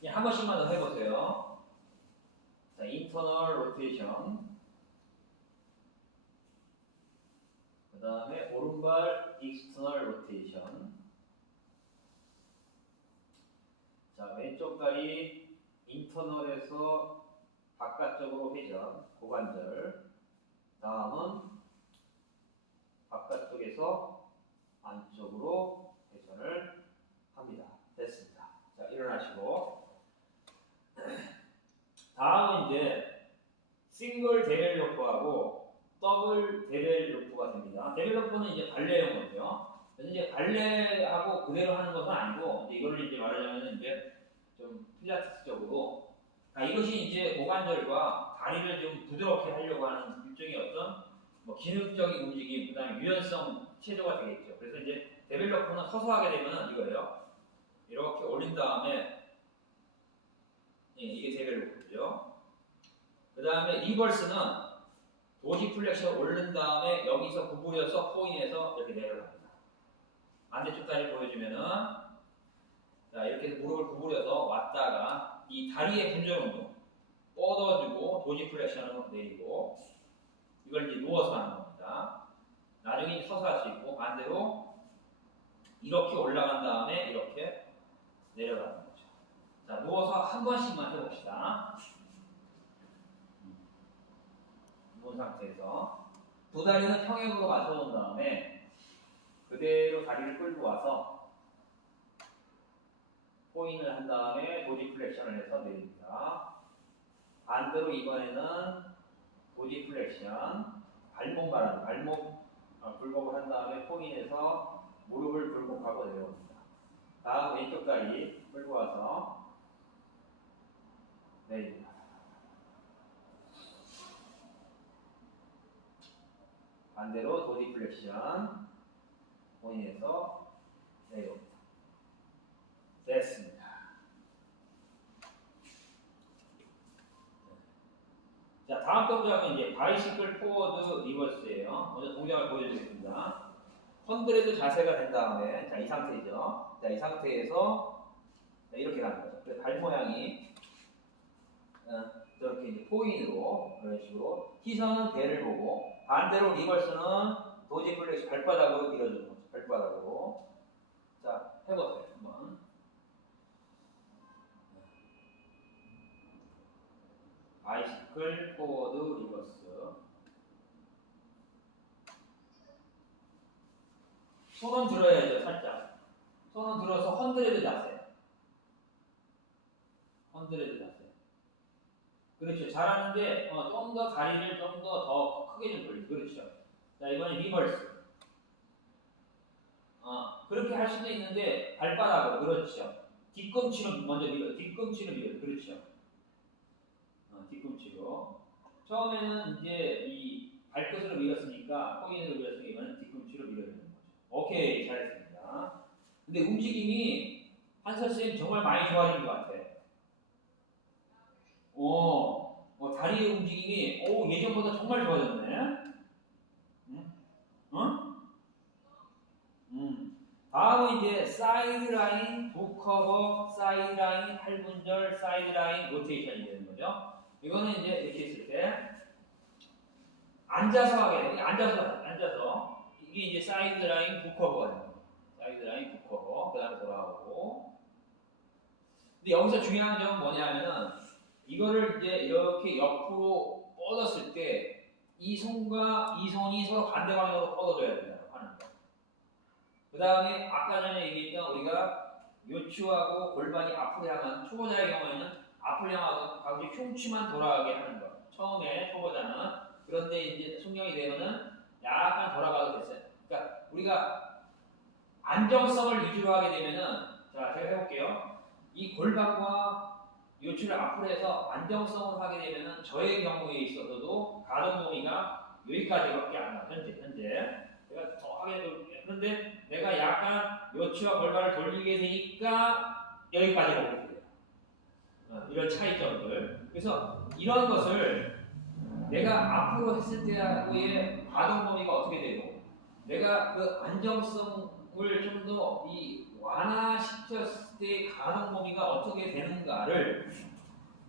그냥 한 번씩만 더 해보세요. 자, 인터널 로테이션. 그 다음에 오른발 익스터널 로테이션. 자, 왼쪽 다리 인터널에서 바깥쪽으로 회전, 고관절. 다음은 바깥쪽에서 안쪽으로 회전을 합니다. 됐습니다. 자, 일어나시고. 다음은 이제 싱글 데벨로퍼하고 더블 데벨로퍼가 됩니다. 데벨로퍼는 이제 발레용 거죠. 그래서 이제 발레하고 그대로 하는 것은 아니고, 이제 이거를 이제 말하자면 이제 좀 필라테스적으로, 이것이 이제 고관절과 다리를 좀 부드럽게 하려고 하는 일종의 어떤 뭐 기능적인 움직임, 그 다음에 유연성 체조가 되겠죠. 그래서 이제 데벨로퍼는 서서 하게 되면 이거예요. 이렇게 올린 다음에, 이게 데벨로퍼죠. 그 다음에 리버스는 도시플렉션 올린 다음에 여기서 구부려서 포인해서 이렇게 내려갑니다. 반대쪽 다리 보여주면은, 자, 이렇게 무릎을 구부려서 왔다가 이 다리의 분절 운동 뻗어주고 도시플렉션으로 내리고, 이걸 이제 누워서 하는 겁니다. 나중에 서서 할 수 있고, 반대로 이렇게 올라간 다음에 이렇게 내려가는 거죠. 자, 누워서 한 번씩만 해봅시다. 누운 상태에서 두 다리는 평행으로 맞춰놓은 다음에 그대로 다리를 끌고 와서 포인을 한 다음에 도지 플렉션을 해서 내립니다. 반대로 이번에는 도지 플렉션, 발목 말하는 발목 굴곡을 한 다음에 포인해서 무릎을 굴곡하고 내려옵니다. 다음 왼쪽 다리 끌고 와서 내립니다. 반대로 도지 플렉션, 포인해서 내려옵니다. 됐습니다. 자, 다음 동작은 이제 바이시클 포워드 리버스예요. 먼저 동작을 보여드리겠습니다. 헌드레드 자세가 된 다음에, 자, 이 상태죠. 자, 이 상태에서 이렇게 가는 거죠. 그래서 발 모양이 저렇게 이제 포인으로 그런 식으로 시선은 배를 보고, 반대로 리버스는 도지 플렉시 발바닥으로 밀어주는 거죠. 발바닥으로. 자, 해보세요. 한번. 바이시클 포워드 리버스. 손은 들어야죠, 살짝. 손은 들어서 헌드레드 자세. 헌드레드 자세. 그렇죠. 잘하는데, 좀 더 다리를 좀 더 크게 좀 돌리죠. 그렇죠. 자, 이번에 리버스. 그렇게 할 수도 있는데, 발바닥으로. 그렇죠. 뒤꿈치로 먼저 밀어요. 뒤꿈치로 밀어요. 그렇죠. 뒤꿈치로. 처음에는 이제 이 발끝으로 밀었으니까, 포인으로 밀었으니까, 이번엔 뒤꿈치로 밀어주는 거죠. 오케이. 잘했습니다. 근데 움직임이 한설쌤 정말 많이 좋아진 것 같아. 다리의 움직임이, 예전보다 정말 좋아졌네. 응? 다음은 이제 사이드 라인, 북커버, 사이드 라인, 팔분절, 사이드 라인, 로테이션이 되는 거죠. 이거는 이제 이렇게 있을 때, 앉아서 하게 돼요. 앉아서. 이게 이제 사이드 라인, 북커버가 되는 거예요. 사이드 라인, 북커버. 그 다음에 돌아오고. 근데 여기서 중요한 점은 뭐냐면은, 이거를 이제 이렇게 옆으로 뻗었을 때 이 손과 이 손이 서로 반대 방향으로 뻗어줘야 된다 하는 거. 그 다음에 아까 전에 얘기했던 우리가 요추하고 골반이 앞으로 향한 초보자의 경우에는 앞으로 향하고 흉추만 돌아가게 하는 거. 처음에 초보자는. 그런데 이제 숙련이 되면은 약간 돌아가도 됐어요. 그러니까 우리가 안정성을 위주로 하게 되면은, 자, 제가 해볼게요. 이 골반과 요추를 앞으로 해서 안정성을 하게 되면은 저의 경우에 있어서도 가동 범위가 여기까지밖에 안 나요. 현재. 내가 더 하게 되는데, 그런데 내가 약간 요추와 골반을 돌리게 되니까 여기까지 오게 돼요. 이런 차이점들. 그래서 이런 것을 내가 앞으로 했을 때하고의 가동 범위가 어떻게 되고, 내가 그 안정성을 좀 더 완화시켰을 때의 가동 범위가 어떻게 되는가를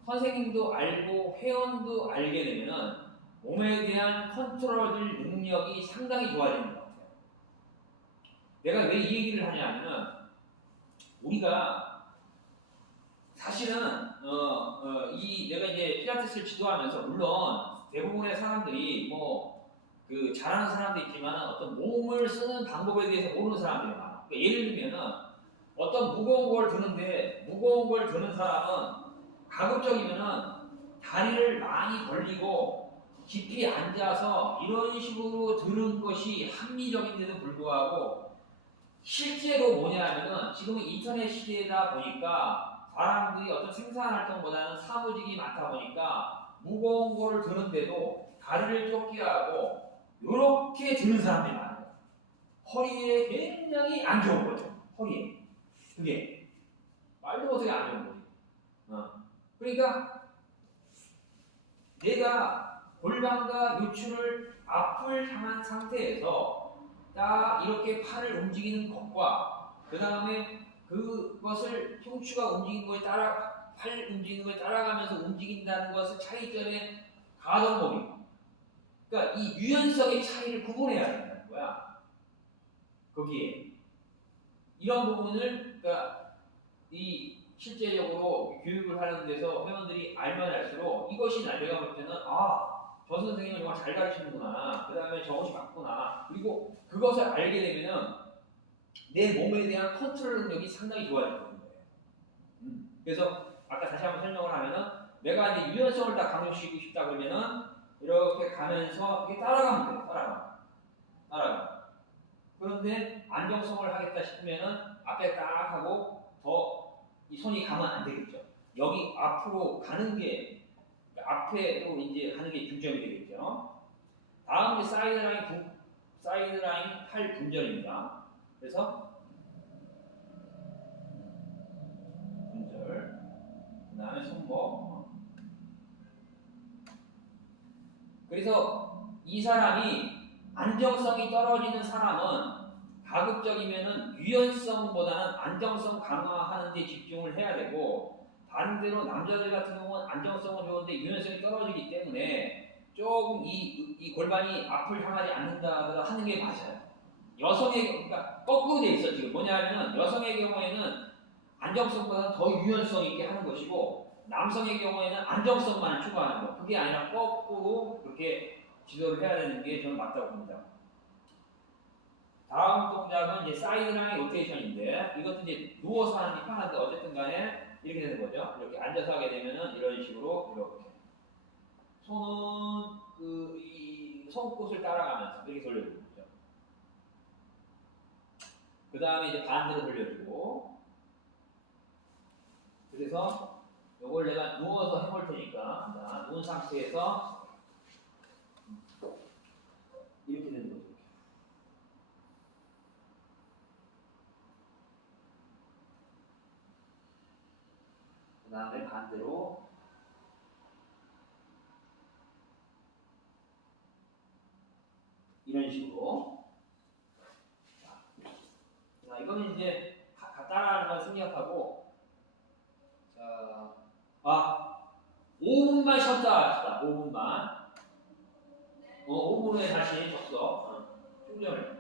선생님도 알고 회원도 알게 되면은 몸에 대한 컨트롤 능력이 상당히 좋아지는 것 같아요. 내가 왜 이 얘기를 하냐면은 우리가 사실은 내가 이제 필라테스를 지도하면서 물론 대부분의 사람들이 그 잘하는 사람도 있지만 어떤 몸을 쓰는 방법에 대해서 모르는 사람들이 많아. 그러니까 예를 들면은 어떤 무거운 걸 드는데 무거운 걸 드는 사람은 가급적이면은 다리를 많이 벌리고 깊이 앉아서 이런 식으로 드는 것이 합리적인데도 불구하고 실제로 뭐냐면은 지금은 인터넷 시대다 보니까 사람들이 어떤 생산활동보다는 사무직이 많다 보니까 무거운 거를 드는데도 다리를 쫓게 하고 이렇게 드는 사람들이 많아요. 허리에 굉장히 안 좋은 거죠. 허리에. 그게 말도 못하게 안 좋은 거지. 그러니까 내가 골반과 요추를 앞을 향한 상태에서 딱 이렇게 팔을 움직이는 것과 그 다음에 그것을 흉추가 움직이는 거에 따라 팔 움직이는 거에 따라가면서 움직인다는 것의 차이점의 가동 범위. 그러니까 이 유연성의 차이를 구분해야 된다는 거야. 거기에 이런 부분을 그러니까 이 실제적으로 교육을 하는 데서 회원들이 알면 알수록 이것이 내가 볼 때는 저 선생님은 정말 잘 가르치는구나. 그 다음에 저것이 맞구나. 그리고 그것을 알게 되면은 내 몸에 대한 컨트롤 능력이 상당히 좋아지는 거예요. 그래서 아까 다시 한번 설명을 하면은 내가 이제 유연성을 다 강조시키고 싶다 그러면은 이렇게 가면서 이렇게 따라가면 돼요. 따라가. 그런데 안정성을 하겠다 싶으면은 앞에 딱 하고 더 이 손이 가면 안 되겠죠. 여기 앞으로 가는 게 앞에로 이제 가는 게 중점이 되겠죠. 다음 게 사이드 라인 팔 분절입니다. 그래서 분절, 그 다음에 손목. 그래서 이 사람이 안정성이 떨어지는 사람은 가급적이면은 유연성보다는 안정성 강화하는 데 집중을 해야 되고 반대로 남자들 같은 경우는 안정성은 좋은데 유연성이 떨어지기 때문에 조금 이 골반이 앞을 향하지 않는다 하는 게 맞아요. 그러니까 거꾸로 돼 있어 지금 뭐냐면 여성의 경우에는 안정성보다 더 유연성 있게 하는 것이고 남성의 경우에는 안정성만 추구하는 거. 그게 아니라 거꾸로 그렇게 지도를 해야 되는 게 저는 맞다고 봅니다. 다음 동작은 이제 사이드 라인 로테이션인데 이것도 이제 누워서 하는 게 편한데 어쨌든 간에 이렇게 되는 거죠. 이렇게 앉아서 하게 되면은 이런 식으로 이렇게 손은 이 손끝을 따라가면서 이렇게 돌려주는 거죠. 그 다음에 이제 반대로 돌려주고 그래서 요걸 내가 누워서 해볼 테니까 자, 누운 상태에서 이렇게 되는 거죠. 그 다음에 반대로 이런 식으로 자, 이거는 이제 따라하는 걸 생략하고 자, 5분만 쉬었다 합시다. 5분만 5분 후에 다시 줬어 충전을